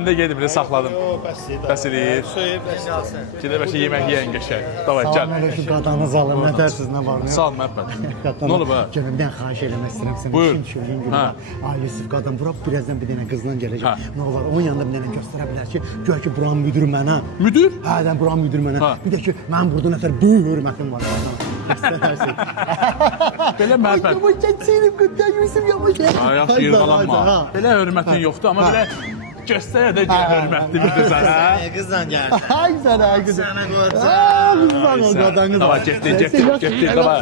Ben de gedim, saxladım. Bəs eləyir. Gedə bəşə yemək yeyən qəşəng. Davay, gəl. Salam qadanız alın, nə dərsiniz, nə var, nə yox? Sağ ol, Məhəmməd. Nə olub, hə? Cənabdən xahiş eləmək istəyirəm sənə. Buyur. Şimdi söyleyeyim gibi. Ha. Ailesi qadın bura birazdan bir dənə qızla gələcək. Ha. Nə olar, onun yanında bir dənə göstərə bilər ki, gör ki, buranın müdürü mənə. Müdür? Hə, buranın müdürü mənə. Ha. Bir də ki, mənim burada nətər böyük hörmətim var. Göstərərsin. Belə Məhəmməd. Yavaş geçseydim, qıddan Yusuf yavaş. Ha, yaxşı, yırğalanma. Belə hörmətin yoxdur, amma belə göstərə də hörmətli bir qızlar, hə? Qızla gəldi. Ay sənə, ay qızım. Sənə qoyacaq. Qızdan qadanı Davay, getdik, davay.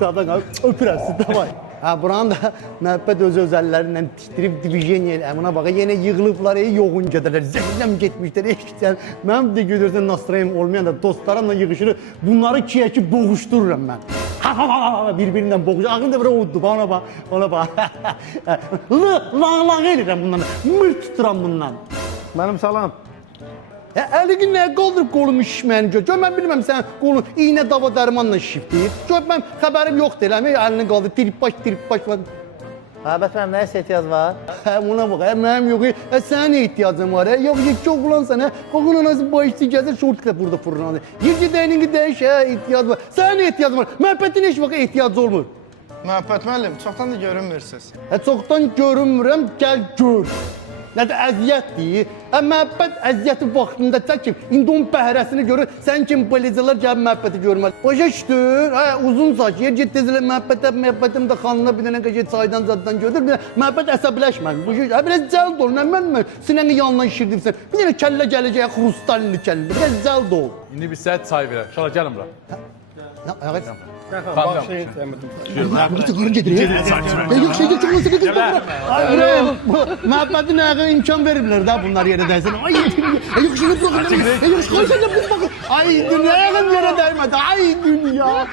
Qadan öpürəsin, davay. Ha, buranın da Məhəbbət öz özəllərindən tikdirib divizyon əmına baxa, yenə yığılıblar, yoğun gedərlər, zəhləm getmişlər, eşkicən. Mənim də görürsən, nastroyum olmayan da dostlarımla yığışırıq, bunları ikiyə boğuşdururam mən. Bir-birindən boğuşur, ağırda bir oldu, ona bax, ona bax. Lağ edirəm bundan, mır tuturam bundan. Mənim salam. Əliqin nəyə qaldırıb qolumu şişməyəni gör. Gör, mən bilməm sən qolun iynə dava dərmanla şişibdir. Gör, mən xəbərim yoxdur eləmi, əlini qaldırıb, tirip-baş var. Bəs mənim nəyə ehtiyac var? Hə, ona bax, mənim yox, sənin ehtiyacın var, yox, yekə oğlansan, qoğun anası başçı gəzir, şortla burada fırlanır. Yekə dəynini dəyiş, ehtiyac var, sənin ehtiyacın var, Məhəbbətin heç vaxt ehtiyacı olmur. Məhəbbət müəllim, çoxdan da görünmürsünüz. Çoxdan görünmürəm, gəl gör. Nə də əziyyətdir. Məhəbbət əziyyəti vaxtında çəkib, indi onun bəhrəsini görür, sən kimi beləcələr gəlib Məhəbbəti görməli. Başa düşdün, uzun saç, yer get tezlə Məhəbbətim də xanına bir dənə qəşək çaydan zaddan gördür, bir dənə Məhəbbət əsəbləşmədi. Biraz cəld ol, nə mən sinəni yanına işirdirsən, bir dənə kəllə gələcək, xrustalini kəllə, biraz cəld ol. İndi biz sənə çay verək. Şala, gəlin bura. Başlayın təmədim. Qarı gedir ya. Yox, şey yox, çıxmasın, qız bura. Məhəbbətin ayağı imkan veriblər də bunlar yerə dəysin. Ay, yox, şey yox, yox, qoysan da bir baxın. Ay, dünyaya yerə dəymədi, ay dünya.